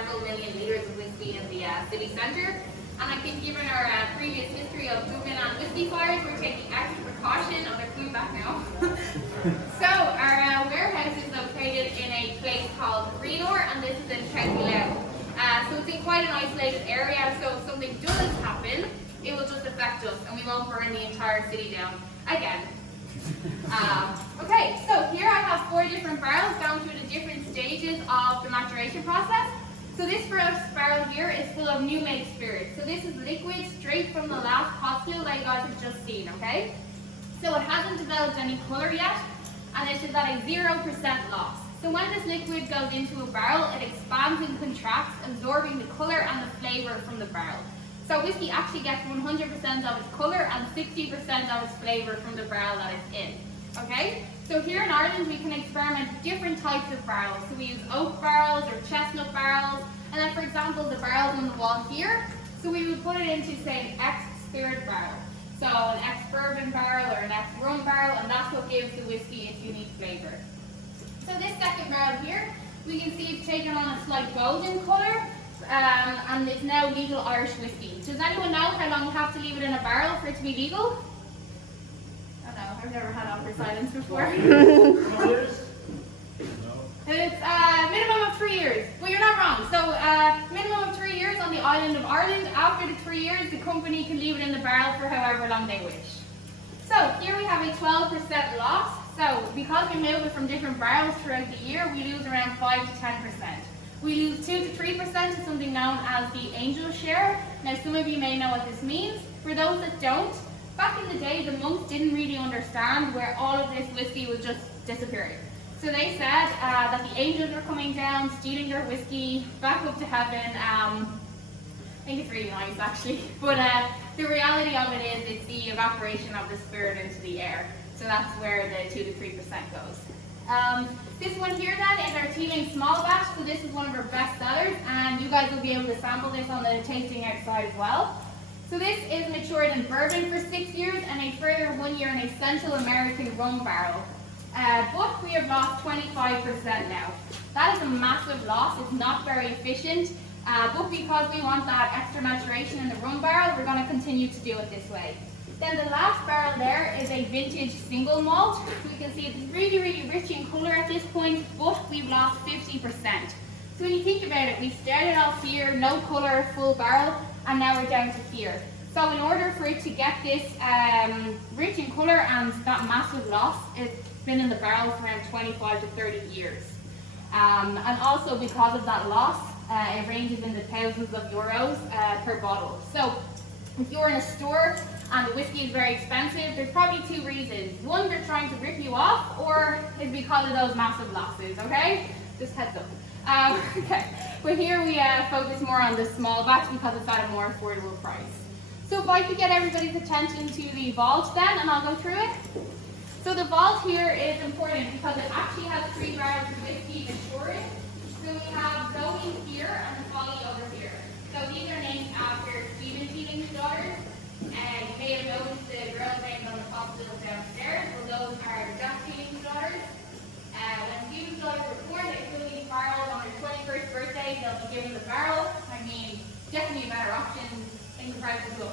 several million litres of whiskey in the city centre. And I think given our previous history of Dublin and whiskey fires, we're taking extra precaution. Oh, they're coming back now. So our warehouse is located in a place called Greenor, and this is in County Lough. So it's in quite an isolated area, so if something does happen, it will just affect us and we won't burn the entire city down again. Okay, so here I have 4 different barrels going through the different stages of the maturation process. So this first barrel here is full of new made spirit. So this is liquid straight from the last pot still that you guys have just seen, okay? So it hasn't developed any colour yet, and it is at a 0% loss. So when this liquid goes into a barrel, it expands and contracts, absorbing the colour and the flavour from the barrel. So whiskey actually gets 100% of its colour and 60% of its flavour from the barrel that it's in. Okay? So here in Ireland we can experiment with different types of barrels. So we use oak barrels or chestnut barrels, and then for example the barrels on the wall here, so we would put it into say an ex-spirit barrel. So an ex-bourbon barrel or an ex-rum barrel, and that's what gives the whiskey its unique flavour. So this second barrel here, we can see it's taken on a slight golden colour, and it's now legal Irish whiskey. Does anyone know how long you have to leave it in a barrel for it to be legal? Oh no, I've never had awkward silence before. It's a minimum of 3 years. Well, you're not wrong. So minimum of 3 years on the island of Ireland. After the 3 years, the company can leave it in the barrel for however long they wish. So here we have a 12% loss. So because we move it from different barrels throughout the year, we lose around 5 to 10%. We lose 2 to 3% to something known as the angel share. Now some of you may know what this means. For those that don't, back in the day the monks didn't really understand where all of this whiskey was just disappearing. So they said that the angels were coming down, stealing their whiskey back up to heaven. I think it's really nice actually, but the reality of it is it's the evaporation of the spirit into the air. So that's where the 2 to 3% goes. This one here then is our Teeling small batch. So this is one of our best sellers, and you guys will be able to sample this on the tasting outside as well. So this is matured in bourbon for 6 years and a further 1 year in a Central American rum barrel. But we have lost 25% now. That is a massive loss. It's not very efficient, but because we want that extra maturation in the rum barrel, we're going to continue to do it this way. Then the last barrel there is a vintage single malt. So we can see it's really, really rich in colour at this point, but we've lost 50%. So when you think about it, we started off here, no colour, full barrel, and now we're down to here. So in order for it to get this rich in colour and that massive loss, it's been in the barrel for around 25 to 30 years. And also because of that loss, it ranges in the thousands of euros per bottle. So if you're in a store and the whiskey is very expensive, there's probably 2 reasons. One, they're trying to rip you off, or it's because of those massive losses, okay? Just heads up. Okay, but here we focus more on the small batch because it's at a more affordable price. So if I could get everybody's attention to the vault then, and I'll go through it. So the vault here is important because it actually has 3 barrels of whiskey maturing. So we have Zoe here and Polly over here. So these are named after Stephen Teeling's daughters. And you may have noticed the girls named on the top still downstairs. Well, those are Jack Teeling's daughters. When Stephen's daughters were born, they fill these barrels on their 21st birthday. They'll be given the barrel. I mean, definitely a better option in comparison to a